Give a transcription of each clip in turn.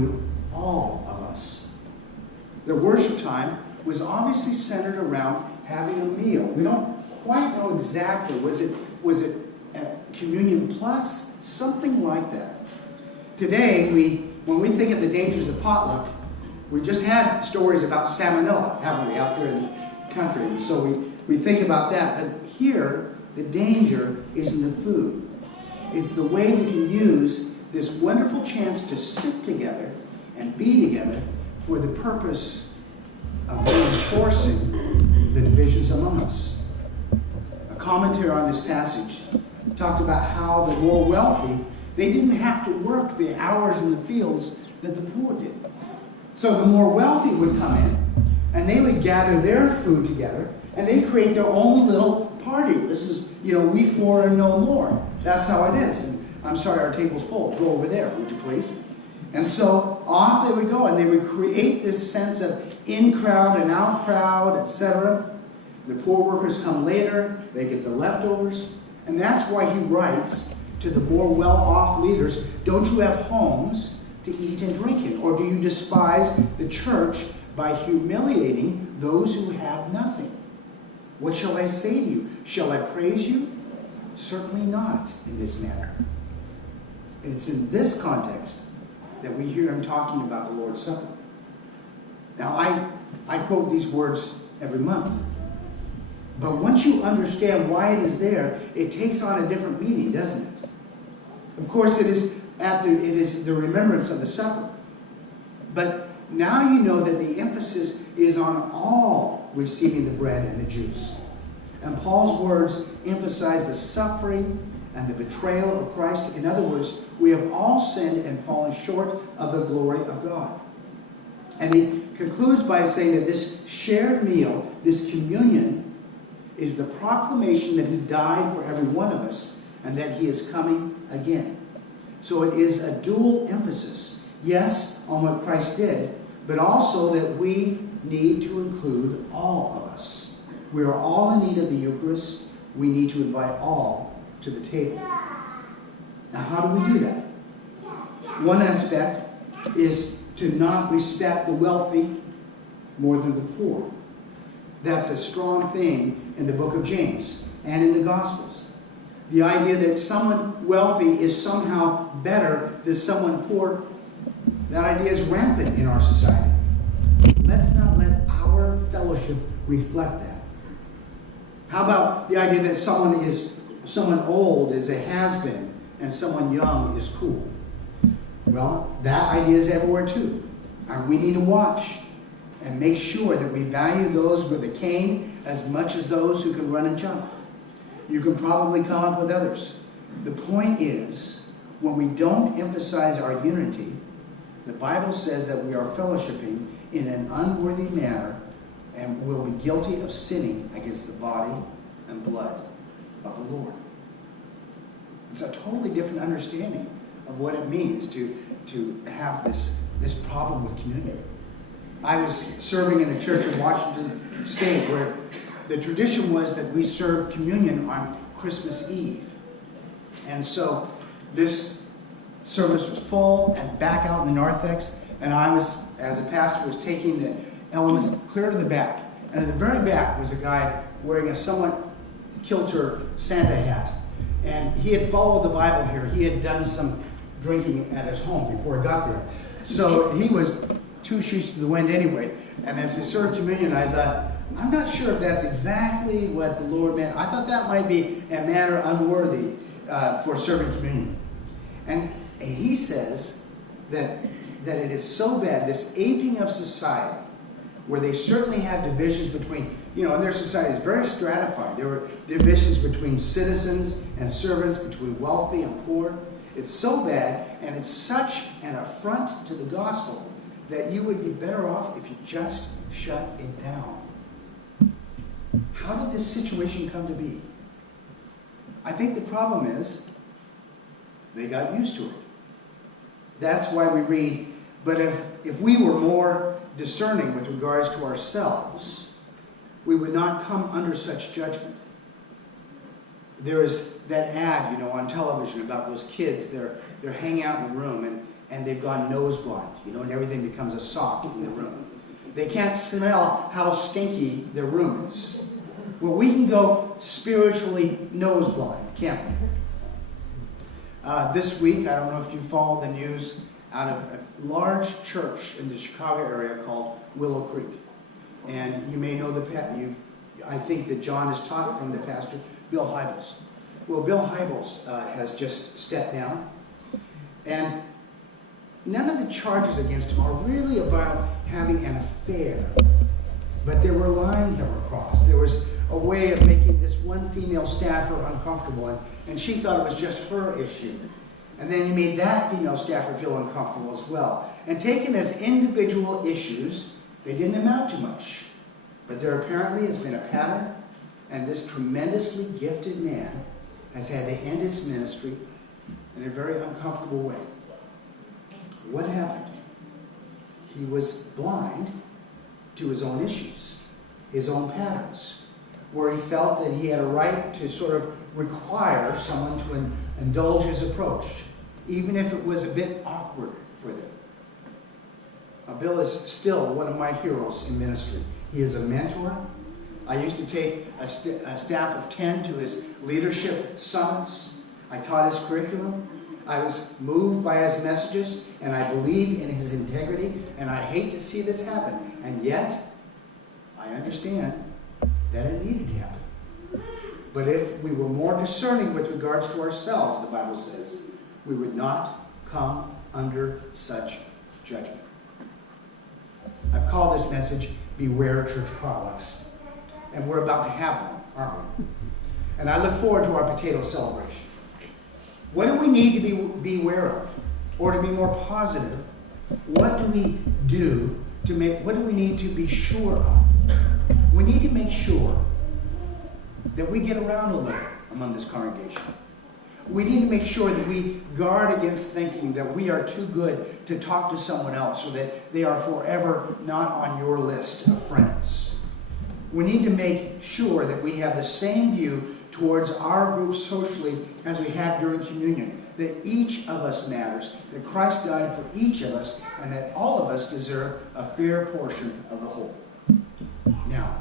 value all of us. Their worship time was obviously centered around having a meal. We don't quite know exactly. Was it at Communion Plus? Something like that. Today, when we think of the dangers of potluck, we just had stories about salmonella, haven't we, out there in the country? And so we think about that. But here, the danger is in the food. It's the way we can use this wonderful chance to sit together and be together for the purpose of reinforcing the divisions among us. A commentary on this passage talked about how the more wealthy, they didn't have to work the hours in the fields that the poor did. So the more wealthy would come in, and they would gather their food together, and they create their own little party. This is, we four and no more. That's how it is. And I'm sorry, our table's full. Go over there, would you please? And so off they would go, and they would create this sense of in-crowd and out-crowd, etc. The poor workers come later. They get the leftovers. And that's why he writes to the more well-off leaders, don't you have homes to eat and drink in? Or do you despise the church by humiliating those who have nothing? What shall I say to you? Shall I praise you? Certainly not in this manner. And it's in this context that we hear him talking about the Lord's Supper. Now, I quote these words every month. But once you understand why it is there, it takes on a different meaning, doesn't it? Of course, it is the remembrance of the supper. But now you know that the emphasis is on all receiving the bread and the juice. And Paul's words emphasize the suffering and the betrayal of Christ. In other words, we have all sinned and fallen short of the glory of God. And he concludes by saying that this shared meal, this communion, is the proclamation that he died for every one of us and that he is coming again. So it is a dual emphasis. Yes, on what Christ did, but also that we need to include all of us. We are all in need of the Eucharist. We need to invite all to the table. Now, how do we do that? One aspect is to not respect the wealthy more than the poor. That's a strong thing in the book of James and in the Gospels. The idea that someone wealthy is somehow better than someone poor, that idea is rampant in our society. Let's not let our fellowship reflect that. How about the idea that someone old is a has-been and someone young is cool? Well, that idea is everywhere too. And we need to watch and make sure that we value those with a cane as much as those who can run and jump. You can probably come up with others. The point is, when we don't emphasize our unity, the Bible says that we are fellowshipping in an unworthy manner and will be guilty of sinning against the body and blood of the Lord. It's a totally different understanding of what it means to have this problem with community. I was serving in a church in Washington State where the tradition was that we served communion on Christmas Eve. And so this service was full and back out in the narthex, and I was, as a pastor, was taking the elements clear to the back. And at the very back was a guy wearing a somewhat kilter Santa hat. And he had followed the Bible here. He had done some drinking at his home before he got there. So he was two sheets to the wind anyway. And as we served communion, I thought, I'm not sure if that's exactly what the Lord meant. I thought that might be a manner unworthy for serving communion. And he says that it is so bad, this aping of society, where they certainly have divisions between, and their society is very stratified. There were divisions between citizens and servants, between wealthy and poor. It's so bad, and it's such an affront to the gospel that you would be better off if you just shut it down. How did this situation come to be? I think the problem is they got used to it. That's why we read, but if we were more discerning with regards to ourselves, we would not come under such judgment. There is that ad, on television about those kids. They're hanging out in a room, and they've gone nose blind, and everything becomes a sock in the room. They can't smell how stinky their room is. Well, we can go spiritually nose blind, can't we? This week, I don't know if you follow the news, out of a large church in the Chicago area called Willow Creek. And you may know I think that John has taught from the pastor, Bill Hybels. Well, Bill Hybels has just stepped down. And none of the charges against him are really about having an affair. But there were lines that were crossed. There was a way of making this one female staffer uncomfortable, and she thought it was just her issue. And then he made that female staffer feel uncomfortable as well. And taken as individual issues, they didn't amount to much. But there apparently has been a pattern, and this tremendously gifted man has had to end his ministry in a very uncomfortable way. What happened? He was blind to his own issues, his own patterns, where he felt that he had a right to sort of require someone to indulge his approach, even if it was a bit awkward for them. Now, Bill is still one of my heroes in ministry. He is a mentor. I used to take a staff of 10 to his leadership summits. I taught his curriculum. I was moved by his messages, and I believe in his integrity, and I hate to see this happen. And yet, I understand that it needed to happen. But if we were more discerning with regards to ourselves, the Bible says, we would not come under such judgment. I've called this message, Beware Church Potlucks. And we're about to have one, aren't we? And I look forward to our potato celebration. What do we need to beware of? Or to be more positive, what do we need to be sure of? We need to make sure that we get around a little among this congregation. We need to make sure that we guard against thinking that we are too good to talk to someone else, or that they are forever not on your list of friends. We need to make sure that we have the same view towards our group socially as we have during communion, that each of us matters, that Christ died for each of us, and that all of us deserve a fair portion of the whole. Now,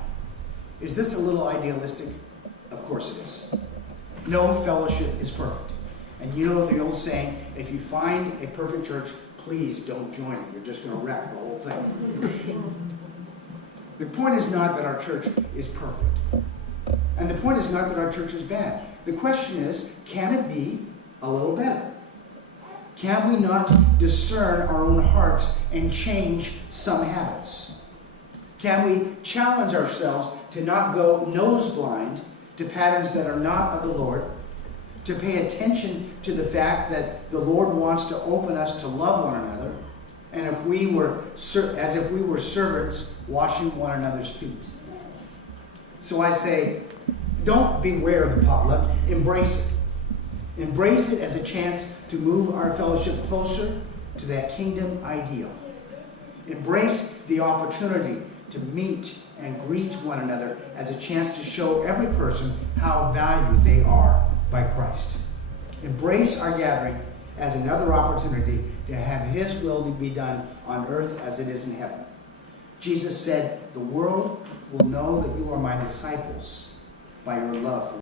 is this a little idealistic? Of course it is. No fellowship is perfect. And you know the old saying, if you find a perfect church, please don't join it. You're just going to wreck the whole thing. The point is not that our church is perfect. And the point is not that our church is bad. The question is, can it be a little better? Can we not discern our own hearts and change some habits? Can we challenge ourselves to not go nose blind to patterns that are not of the Lord, to pay attention to the fact that the Lord wants to open us to love one another, and as if we were servants washing one another's feet? So I say, don't beware of the potluck, embrace it. Embrace it as a chance to move our fellowship closer to that kingdom ideal. Embrace the opportunity to meet and greet one another as a chance to show every person how valued they are by Christ. Embrace our gathering as another opportunity to have His will to be done on earth as it is in heaven. Jesus said, "The world will know that you are my disciples by your love for